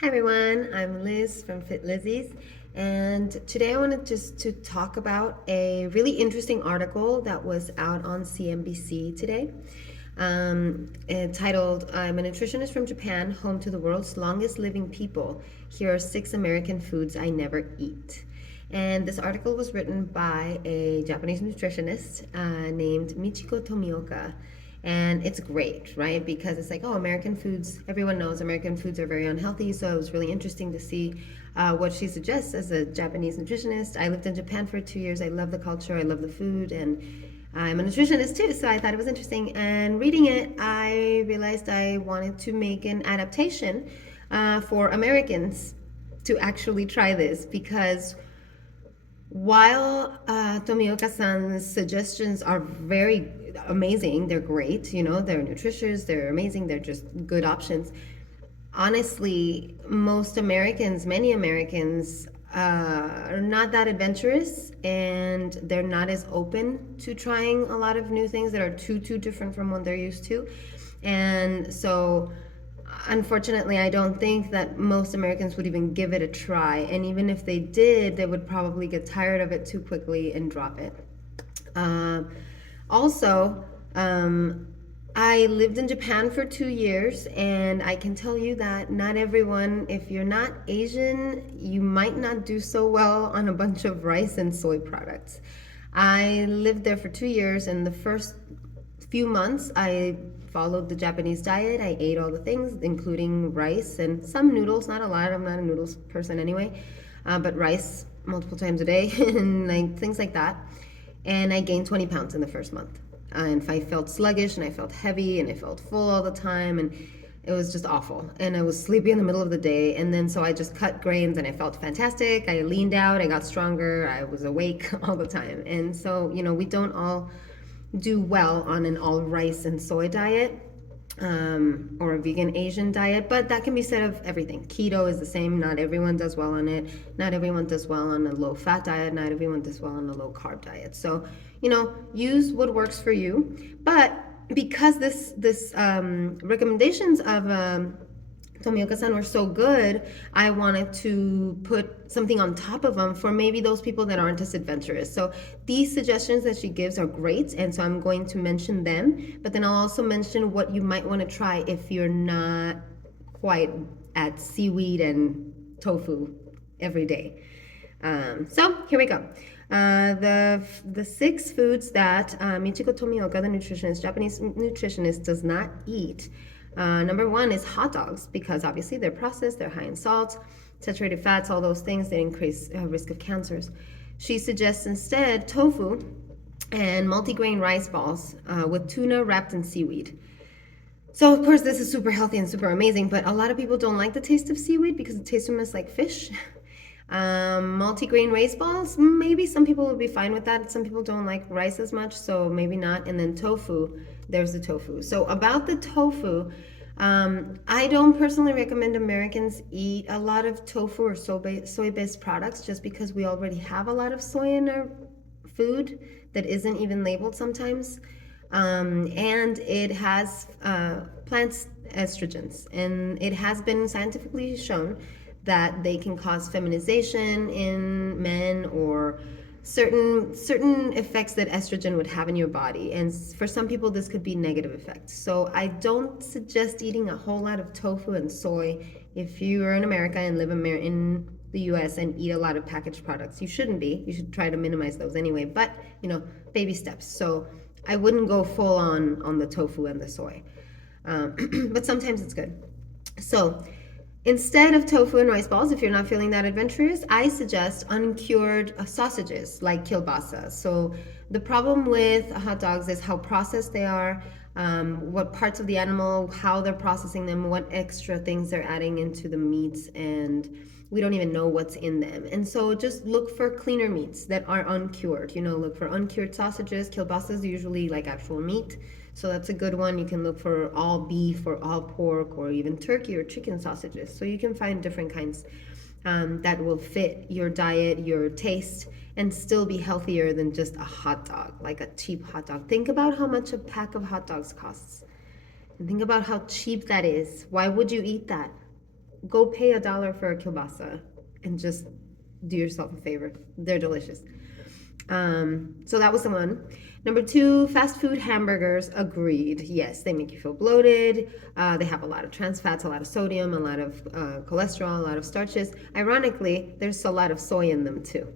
Hi everyone, I'm Liz from Fit Lizzy's, and today I wanted just to talk about a really interesting article that was out on CNBC today, titled "I'm a nutritionist from Japan, home to the world's longest living people. Here are 6 American foods I never eat." And this article was written by a Japanese nutritionist named Michiko Tomioka. And it's great, right? Because it's like, oh, American foods, everyone knows American foods are very unhealthy. So it was really interesting to see what she suggests as a Japanese nutritionist. I lived in Japan for 2 years. I love the culture, I love the food, and I'm a nutritionist too. So I thought it was interesting. And reading it, I realized I wanted to make an adaptation for Americans to actually try this because while Tomioka-san's suggestions are very amazing, they're great, they're nutritious, they're amazing, they're just good options. Honestly, many Americans, are not that adventurous and they're not as open to trying a lot of new things that are too different from what they're used to. And so unfortunately, I don't think that most Americans would even give it a try. And even if they did, they would probably get tired of it too quickly and drop it. Uh, also, I lived in Japan for 2 years, and I can tell you that not everyone, if you're not Asian, you might not do so well on a bunch of rice and soy products. I lived there for 2 years, and the first few months I followed the Japanese diet. I ate all the things, including rice and some noodles, not a lot. I'm not a noodles person anyway, but rice multiple times a day and like things like that. And I gained 20 pounds in the first month. And I felt sluggish and I felt heavy and I felt full all the time. And it was just awful. And I was sleepy in the middle of the day. And then so I just cut grains and I felt fantastic. I leaned out, I got stronger, I was awake all the time. And so, we don't all do well on an all rice and soy diet, or a vegan Asian diet, but that can be said of everything. Keto is the same. Not everyone does well on it. Not everyone does well on a low fat diet. Not everyone does well on a low carb diet. So, use what works for you. But because this recommendations of Tomioka-san were so good, I wanted to put something on top of them for maybe those people that aren't as adventurous. So these suggestions that she gives are great, and so I'm going to mention them, but then I'll also mention what you might want to try if you're not quite at seaweed and tofu every day. So here we go. The 6 foods that Michiko Tomioka, the nutritionist, Japanese nutritionist, does not eat. Number 1 is hot dogs, because obviously they're processed, they're high in salt, saturated fats, all those things that increase risk of cancers. She suggests instead tofu and multigrain rice balls with tuna wrapped in seaweed. So of course this is super healthy and super amazing, but a lot of people don't like the taste of seaweed because it tastes almost like fish. Multigrain rice balls, maybe some people would be fine with that. Some people don't like rice as much, so maybe not. And then tofu, there's the tofu. So about the tofu, I don't personally recommend Americans eat a lot of tofu or soy-based products, just because we already have a lot of soy in our food that isn't even labeled sometimes. And it has plant estrogens, and it has been scientifically shown that they can cause feminization in men, or certain effects that estrogen would have in your body. And for some people this could be negative effects. So I don't suggest eating a whole lot of tofu and soy if you are in America and live in the US and eat a lot of packaged products. You shouldn't be. You should try to minimize those anyway, but baby steps. So I wouldn't go full on the tofu and the soy. But sometimes it's good. So instead of tofu and rice balls, if you're not feeling that adventurous, I suggest uncured sausages like kielbasa. So the problem with hot dogs is how processed they are, what parts of the animal, how they're processing them, what extra things they're adding into the meats, and we don't even know what's in them. And so just look for cleaner meats that are uncured. Look for uncured sausages. Kielbasa is usually like actual meat, so that's a good one. You can look for all beef or all pork or even turkey or chicken sausages. So you can find different kinds that will fit your diet, your taste, and still be healthier than just a hot dog, like a cheap hot dog. Think about how much a pack of hot dogs costs. And think about how cheap that is. Why would you eat that? go pay $1 for a kielbasa and just do yourself a favor. They're delicious. So that was the one. Number two, fast food hamburgers. Agreed. Yes, they make you feel bloated. They have a lot of trans fats, a lot of sodium, a lot of cholesterol, a lot of starches. Ironically, there's a lot of soy in them too.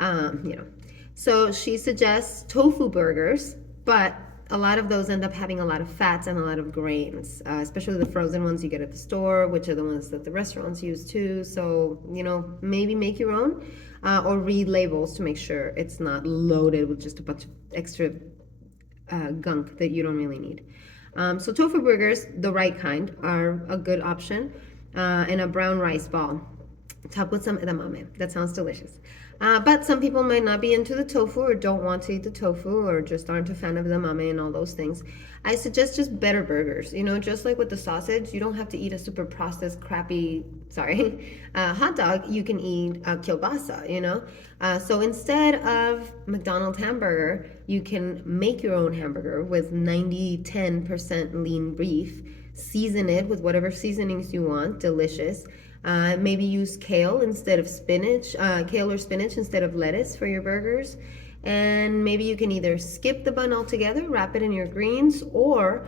You know, so she suggests tofu burgers, but a lot of those end up having a lot of fats and a lot of grains, especially the frozen ones you get at the store, which are the ones that the restaurants use too. So, maybe make your own or read labels to make sure it's not loaded with just a bunch of extra gunk that you don't really need. So, tofu burgers, the right kind, are a good option, and a brown rice ball topped with some edamame. That sounds delicious. But some people might not be into the tofu or don't want to eat the tofu or just aren't a fan of edamame and all those things. I suggest just better burgers. Just like with the sausage, you don't have to eat a super processed, crappy, sorry, hot dog. You can eat kielbasa. So instead of McDonald's hamburger, you can make your own hamburger with 90-10% lean beef. Season it with whatever seasonings you want. Delicious. Maybe use kale instead of spinach, kale or spinach instead of lettuce for your burgers. And maybe you can either skip the bun altogether, wrap it in your greens, or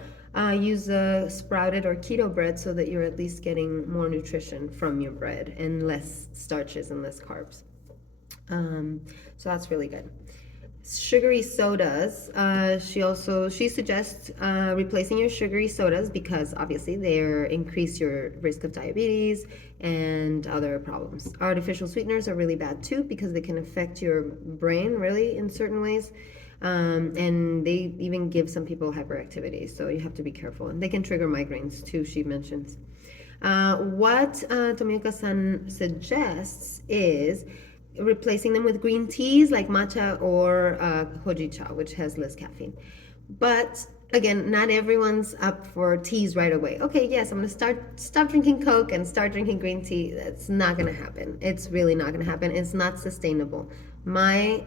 use a sprouted or keto bread so that you're at least getting more nutrition from your bread and less starches and less carbs. So that's really good. Sugary sodas. She suggests replacing your sugary sodas because obviously they increase your risk of diabetes and other problems. Artificial sweeteners are really bad too because they can affect your brain really in certain ways. And they even give some people hyperactivity, so you have to be careful. And they can trigger migraines too, she mentions. What Tomioka-san suggests is replacing them with green teas like matcha or hojicha, which has less caffeine. But again, not everyone's up for teas right away. Okay, yes, I'm gonna stop drinking Coke and start drinking green tea. That's not gonna happen. It's really not gonna happen. It's not sustainable. My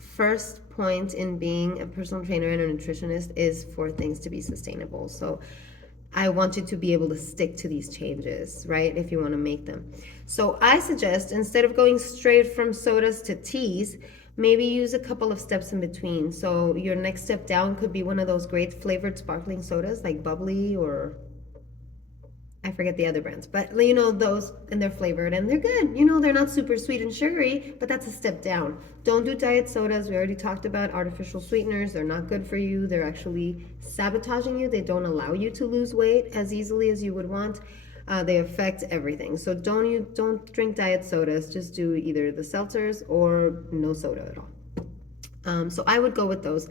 first point in being a personal trainer and a nutritionist is for things to be sustainable. So I want you to be able to stick to these changes, right? If you want to make them. So I suggest instead of going straight from sodas to teas, maybe use a couple of steps in between. So your next step down could be one of those great flavored sparkling sodas like bubbly or I forget the other brands, but those, and they're flavored and they're good. They're not super sweet and sugary, but that's a step down. Don't do diet sodas. We already talked about artificial sweeteners. They're not good for you. They're actually sabotaging you. They don't allow you to lose weight as easily as you would want. They affect everything. So don't drink diet sodas. Just do either the seltzers or no soda at all. So I would go with those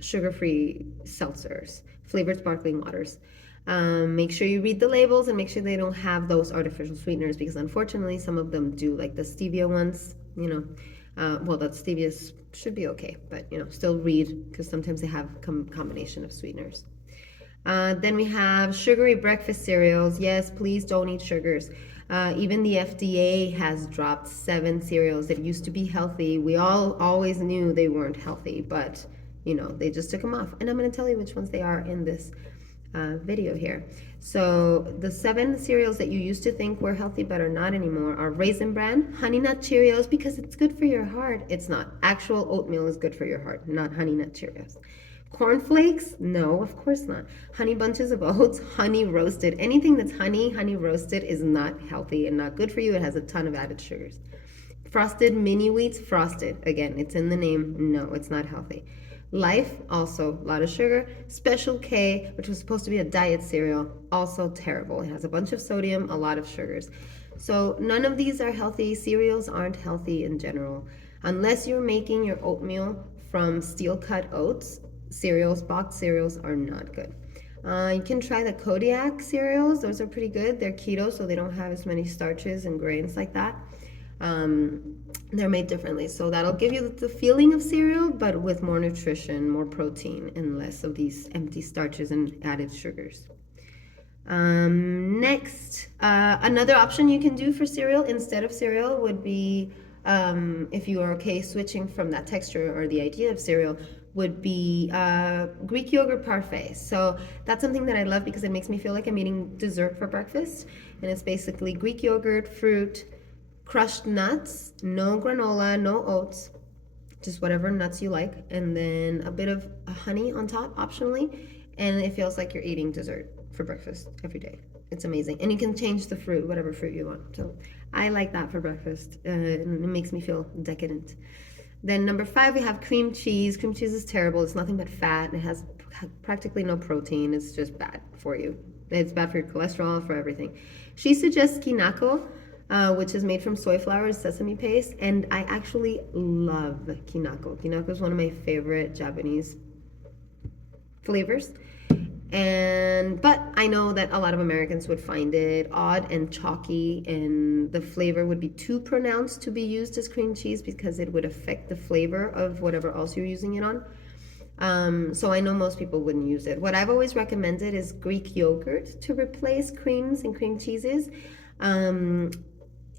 sugar-free seltzers, flavored sparkling waters. Make sure you read the labels and make sure they don't have those artificial sweeteners because unfortunately some of them do, like the stevia ones. Well, that stevia should be okay, but still read because sometimes they have combination of sweeteners. Then we have sugary breakfast cereals. Yes, please don't eat sugars. Even the FDA has dropped 7 cereals that used to be healthy. We all always knew they weren't healthy, but they just took them off. And I'm going to tell you which ones they are in this video here. So the 7 cereals that you used to think were healthy but are not anymore are Raisin Bran, Honey Nut Cheerios because it's good for your heart. It's not. Actual oatmeal is good for your heart, not Honey Nut Cheerios. Cornflakes? No, of course not. Honey Bunches of Oats, honey roasted. Anything that's honey roasted is not healthy and not good for you. It has a ton of added sugars. Frosted mini wheats, frosted. Again, it's in the name. No, it's not healthy. Life, also a lot of sugar. Special K, which was supposed to be a diet cereal, also terrible. It has a bunch of sodium, a lot of sugars. So none of these are healthy. Cereals aren't healthy in general. Unless you're making your oatmeal from steel-cut oats, boxed cereals are not good. You can try the Kodiak cereals. Those are pretty good. They're keto, so they don't have as many starches and grains like that. They're made differently, so that'll give you the feeling of cereal, but with more nutrition, more protein, and less of these empty starches and added sugars. Next, another option you can do for cereal instead of cereal would be, if you are okay switching from that texture or the idea of cereal, would be Greek yogurt parfait. So that's something that I love because it makes me feel like I'm eating dessert for breakfast. And it's basically Greek yogurt, fruit, crushed nuts, no granola, no oats, just whatever nuts you like, and then a bit of honey on top, optionally, and it feels like you're eating dessert for breakfast every day. It's amazing, and you can change the fruit, whatever fruit you want. So I like that for breakfast, and it makes me feel decadent. Then number five, we have cream cheese. Cream cheese is terrible. It's nothing but fat. It has practically no protein. It's just bad for you. It's bad for your cholesterol, for everything. She suggests kinako, which is made from soy flour and sesame paste, and I actually love kinako. Kinako is one of my favorite Japanese flavors. And but I know that a lot of Americans would find it odd and chalky, and the flavor would be too pronounced to be used as cream cheese because it would affect the flavor of whatever else you're using it on. So I know most people wouldn't use it. What I've always recommended is Greek yogurt to replace creams and cream cheeses. Um,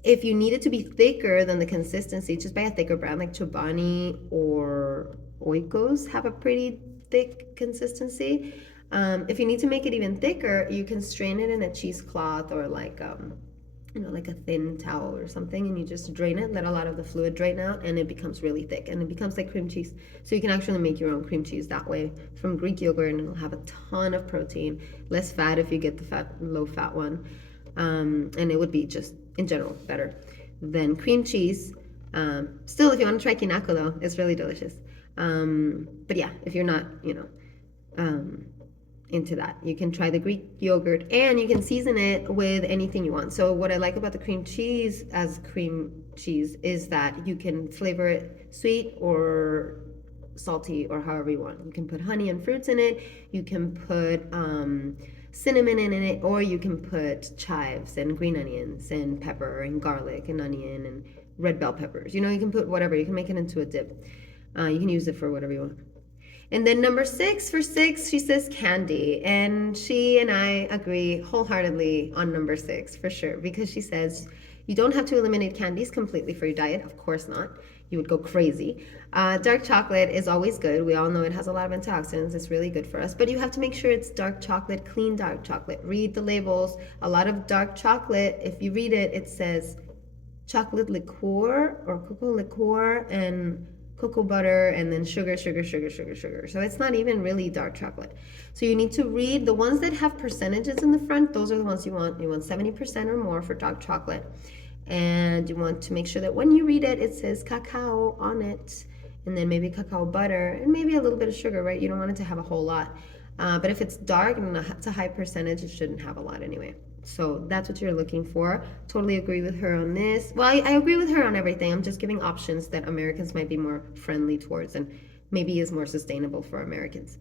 if you need it to be thicker than the consistency, just buy a thicker brand like Chobani or Oikos have a pretty thick consistency. If you need to make it even thicker, you can strain it in a cheesecloth or like like a thin towel or something, and you just drain it, let a lot of the fluid drain out, and it becomes really thick, and it becomes like cream cheese. So you can actually make your own cream cheese that way from Greek yogurt, and it'll have a ton of protein, less fat if you get the low fat one, and it would be just in general better than cream cheese. Still, if you want to try kinako though, it's really delicious. But yeah, if you're not, into that, you can try the Greek yogurt, and you can season it with anything you want. So what I like about the cream cheese as cream cheese is that you can flavor it sweet or salty or however you want. You can put honey and fruits in it. You can put cinnamon in it, or you can put chives and green onions and pepper and garlic and onion and red bell peppers. You can put whatever. You can make it into a dip. You can use it for whatever you want. And then number six, for six, she says candy. And she and I agree wholeheartedly on number six for sure, because she says you don't have to eliminate candies completely for your diet. Of course not. You would go crazy. Dark chocolate is always good. We all know it has a lot of antioxidants. It's really good for us. But you have to make sure it's dark chocolate, clean dark chocolate. Read the labels. A lot of dark chocolate, if you read it, it says chocolate liqueur or cocoa liqueur and cocoa butter and then sugar, sugar, sugar, sugar, sugar. So it's not even really dark chocolate. So you need to read the ones that have percentages in the front. Those are the ones you want. You want 70% or more for dark chocolate. And you want to make sure that when you read it, it says cacao on it, and then maybe cacao butter and maybe a little bit of sugar, right? You don't want it to have a whole lot. But if it's dark and it's a high percentage, it shouldn't have a lot anyway. So that's what you're looking for. Totally agree with her on this. Well, I agree with her on everything. I'm just giving options that Americans might be more friendly towards and maybe is more sustainable for Americans.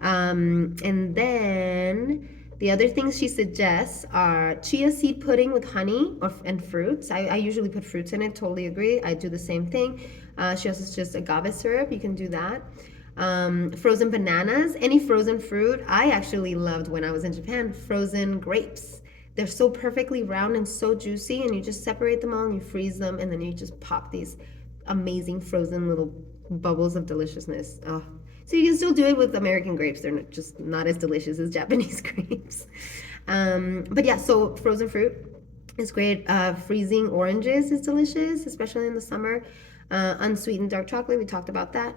And then the other things she suggests are chia seed pudding with honey and fruits. I usually put fruits in it. Totally agree. I do the same thing. She also suggests agave syrup. You can do that. Frozen bananas, any frozen fruit. I actually loved when I was in Japan, frozen grapes. They're so perfectly round and so juicy, and you just separate them all and you freeze them, and then you just pop these amazing frozen little bubbles of deliciousness. Oh. So you can still do it with American grapes. They're just not as delicious as Japanese grapes. But yeah, so frozen fruit is great. Freezing oranges is delicious, especially in the summer. Unsweetened dark chocolate, we talked about that.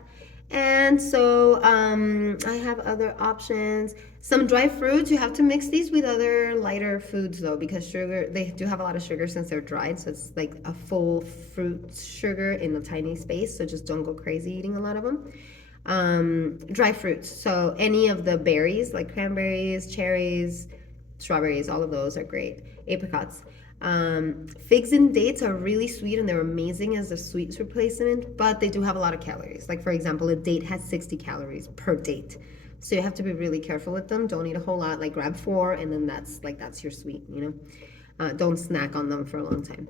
And so I have other options. Some dry fruits. You have to mix these with other lighter foods though, because sugar, they do have a lot of sugar since they're dried. So it's like a full fruit sugar in a tiny space. So just don't go crazy eating a lot of them. Dry fruits. So any of the berries like cranberries, cherries, strawberries, all of those are great. Apricots. Figs and dates are really sweet and they're amazing as a sweets replacement, but they do have a lot of calories. Like for example, a date has 60 calories per date. So you have to be really careful with them. Don't eat a whole lot, like grab 4 and then that's your sweet, Don't snack on them for a long time.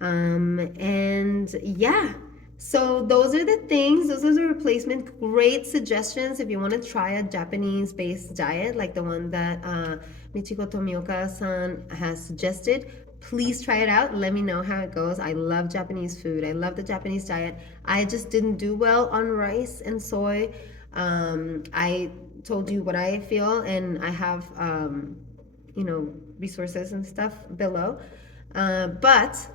And yeah, so those are the things, those are the replacement. Great suggestions if you want to try a Japanese-based diet like the one that Michiko Tomioka-san has suggested. Please try it out. Let me know how it goes. I love Japanese food. I love the Japanese diet. I just didn't do well on rice and soy. I told you what I feel, and I have, resources and stuff below. But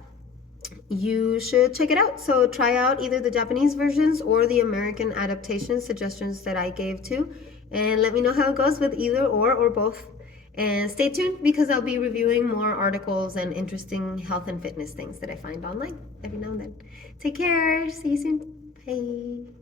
you should check it out. So try out either the Japanese versions or the American adaptation suggestions that I gave too, and let me know how it goes with either or both. And stay tuned because I'll be reviewing more articles and interesting health and fitness things that I find online every now and then. Take care. See you soon. Bye.